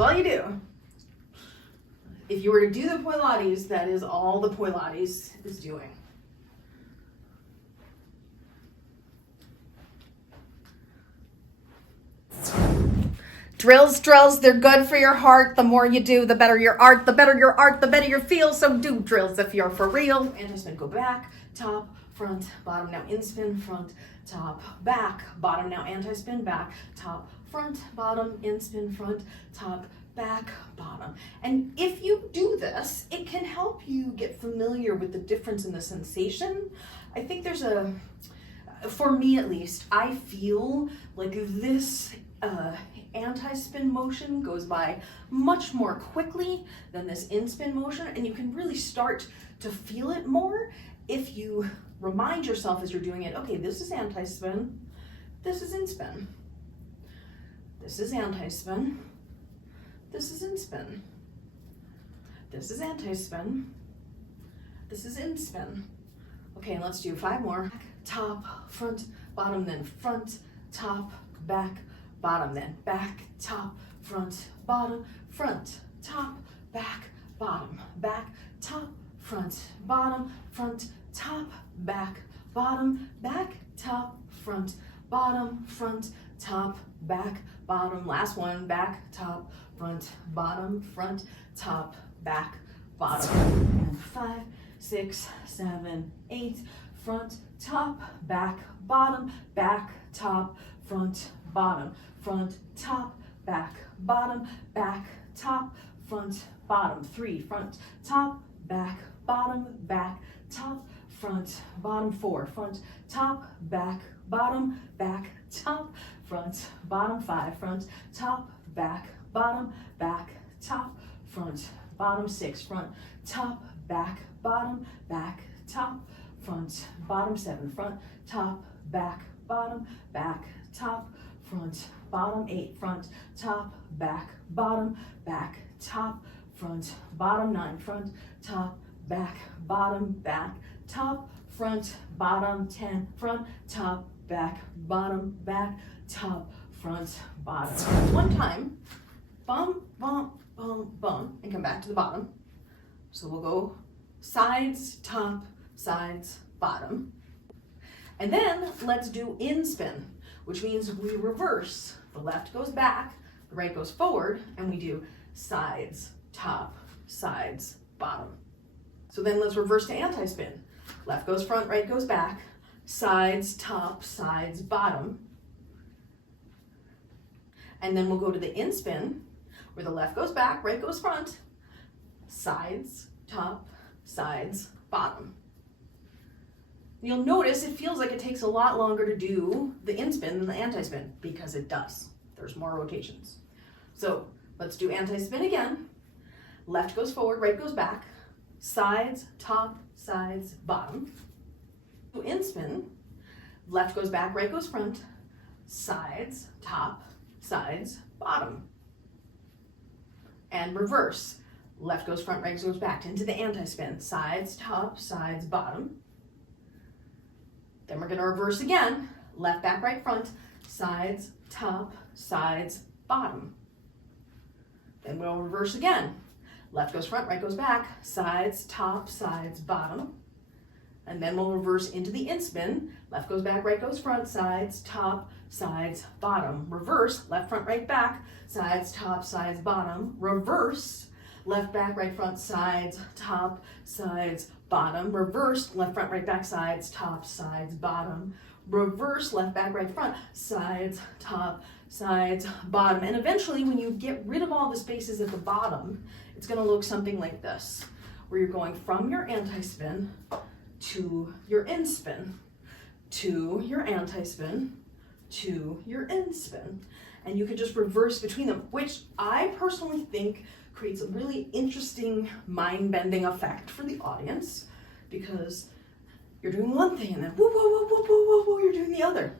That's all you do. If you were to do the Pilates, that is all the Pilates is doing. Drills, they're good for your heart. The more you do, the better your art. The better your art, the better you feel. So do drills if you're for real. Anti-spin, go back, top, front, bottom. Now in spin, front, top, back, bottom. Now anti-spin, back, top, front, bottom, in spin, front, top, back, bottom. And if you do this, it can help you get familiar with the difference in the sensation. I think there's for me at least, I feel like this anti-spin motion goes by much more quickly than this in-spin motion, and you can really start to feel it more if you remind yourself as you're doing it, okay, this is anti-spin, this is in-spin, this is anti-spin, this is in-spin, this is anti-spin, this is in-spin. Okay, and let's do 5 more. Top, front, bottom, then front, top, back, bottom, then back, top, front, bottom, front, top, back, bottom, back, top, front, bottom, front, top, back, bottom, back, top, front, bottom, front, top, back, bottom. Last one, back, top, front, bottom, front, top, back, bottom. And 5, 6, 7, 8, front, top, back, bottom, back, top, front, bottom, front, top, back, bottom, back, top, front, bottom. 3, front, top, back, bottom, back, top, front, bottom. 4, front, top, back, bottom, back, top, front, bottom. 5, front, top, back, bottom, back, top, front, bottom. 6, front, top, back, bottom, back, top, front, bottom. 7, front, top, back, bottom, back, top, front, bottom. 8, front, top, back, bottom, back, top, front, bottom. 9, front, top, back, bottom, back, top, front, bottom. 10, front, top, back, bottom, back, top, front, bottom. One time, bum, bum, bum, bum, and come back to the bottom. So we'll go sides, top, sides, bottom. And then let's do in spin, which means we reverse. The left goes back, the right goes forward, and we do sides, top, sides, bottom. So then let's reverse to anti-spin. Left goes front, right goes back, sides, top, sides, bottom. And then we'll go to the in spin, where the left goes back, right goes front, sides, top, sides, bottom. You'll notice it feels like it takes a lot longer to do the in-spin than the anti-spin, because it does. There's more rotations. So let's do anti-spin again. Left goes forward, right goes back, sides, top, sides, bottom. So in-spin, left goes back, right goes front, sides, top, sides, bottom. And reverse. Left goes front, right goes back into the anti-spin, sides, top, sides, bottom. Then we're going to reverse again. Left, back, right, front, sides, top, sides, bottom. Then we'll reverse again. Left goes front, right goes back, sides, top, sides, bottom. And then we'll reverse into the in-spin. Left goes back, right goes front, sides, top, sides, bottom. Reverse, left, front, right, back, sides, top, sides, bottom. Reverse, left, back, right, front, sides, top, sides, bottom. Reverse, left, front, right, back, sides, top, sides, bottom. Reverse, left, back, right, front, sides, top, sides, bottom. And eventually, when you get rid of all the spaces at the bottom, it's going to look something like this, where you're going from your anti-spin to your in-spin, to your anti-spin, to your in-spin. And you could just reverse between them, which I personally think creates a really interesting mind-bending effect for the audience, because you're doing one thing and then whoa, whoa, whoa, whoa, whoa, whoa, whoa, you're doing the other.